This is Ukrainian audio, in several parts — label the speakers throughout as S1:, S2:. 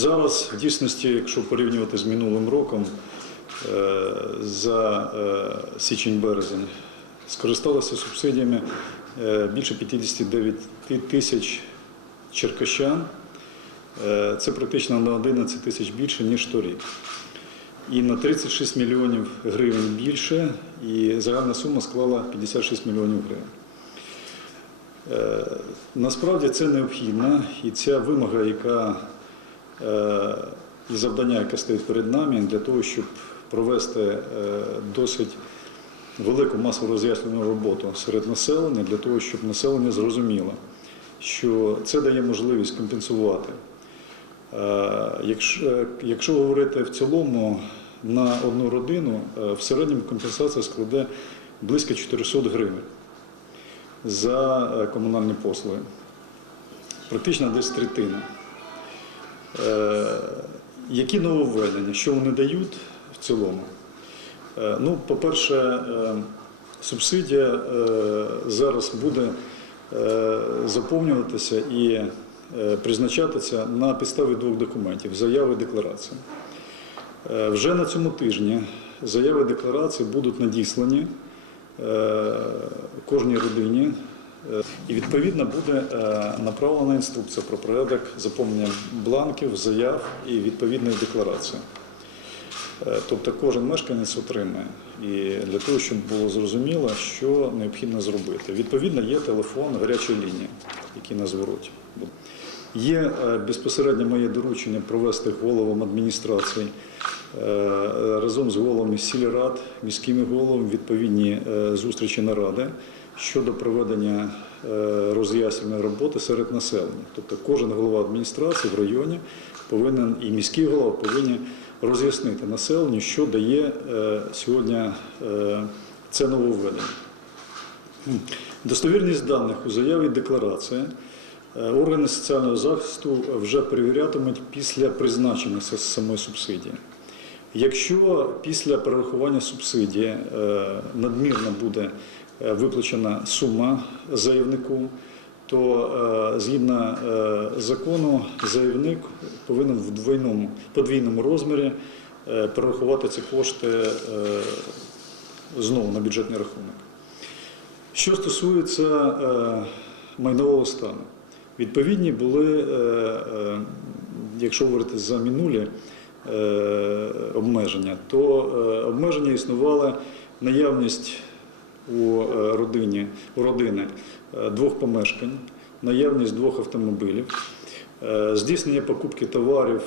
S1: Зараз, в дійсності, якщо порівнювати з минулим роком, е, за е, січень-березень скористалося субсидіями е, більше 59 тисяч черкащан. Це практично на 11 тисяч більше, ніж торік. І на 36 мільйонів гривень більше, і загальна сума склала 56 мільйонів гривень. Насправді це необхідно, і ця вимога, яка і завдання, яке стоїть перед нами, для того, щоб провести е, досить велику масову роз'яснену роботу серед населення, для того, щоб населення зрозуміло, що це дає можливість компенсувати. Е, Якщо, якщо говорити в цілому на одну родину, е, в середньому компенсація складе близько 400 гривень за е, комунальні послуги. Практично десь третина. Е, Які нововведення, що вони дають в цілому? Е, Ну, по-перше, е, субсидія зараз буде заповнюватися і призначатися на підставі двох документів заяви і декларації. Вже на цьому тижні заяви декларації будуть надіслані кожній родині. Е, І відповідно буде е, направлена інструкція про порядок заповнення бланків, заяв і відповідної декларації. Е, Тобто кожен мешканець отримає. І для того, щоб було зрозуміло, що необхідно зробити. Відповідно, є телефон гарячої лінії, який на звороті. Є безпосередньо моє доручення провести головам адміністрації разом з головами сільрад, міськими головами відповідні зустрічі наради щодо проведення е, роз'яснювальної роботи серед населення. Тобто кожен голова адміністрації в районі повинен і міський голова повинні роз'яснити населенню, що дає е, сьогодні е, це нововведення. Достовірність даних у заяві декларації органи соціального захисту вже перевірятимуть після призначення самої субсидії. Якщо після перерахування субсидії надмірно буде виплачена сума заявнику, то е, згідно е, закону заявник повинен в двойному, подвійному розмірі е, перерахувати ці кошти е, знову на бюджетний рахунок. Що стосується е, майнового стану, відповідні були, е, е, якщо говорити за минулі е, обмеження, то е, обмеження існували наявність у е, родині, у родини е, двох помешкань, наявність двох автомобілів, е, здійснення покупки товарів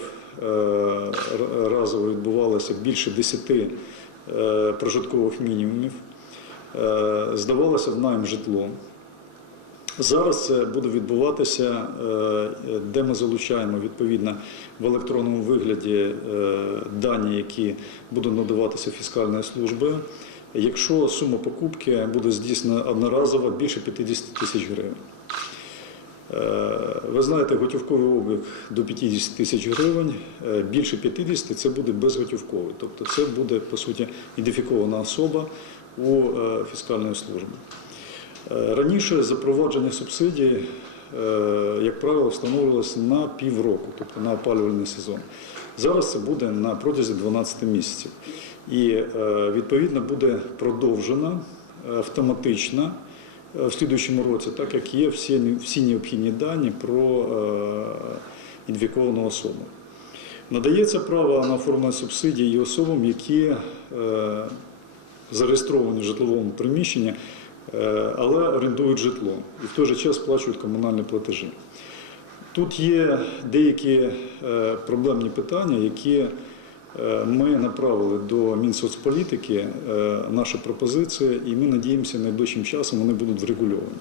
S1: разово відбувалося більше 10 е, прожиткових мінімумів здавалося в найм житло. Зараз це буде відбуватися, де ми залучаємо відповідно в електронному вигляді дані, які будуть надаватися фіскальною службою. Якщо сума покупки буде здійснена одноразово більше 50 тисяч гривень. Е, Ви знаєте, готівковий обіг до 50 тисяч гривень, е, більше 50 це буде безготівковий. Тобто це буде, по суті, ідентифікована особа у е, фіскальної служби. Раніше запровадження субсидій, е, як правило, встановлювалося на півроку, тобто на опалювальний сезон. Зараз це буде на протязі 12 місяців. І е, відповідно буде продовжена е, автоматично е, в слідуючому році, так як є всі, всі необхідні дані про е, ідентифіковану особу. Надається право на оформлення субсидій і особам, які е, зареєстровані в житловому приміщенні, е, але орендують житло і в той же час сплачують комунальні платежі. Тут є деякі е, проблемні питання, які е, ми направили до Мінсоцполітики, е, наші пропозиції, і ми надіємося, найближчим часом вони будуть врегульовані.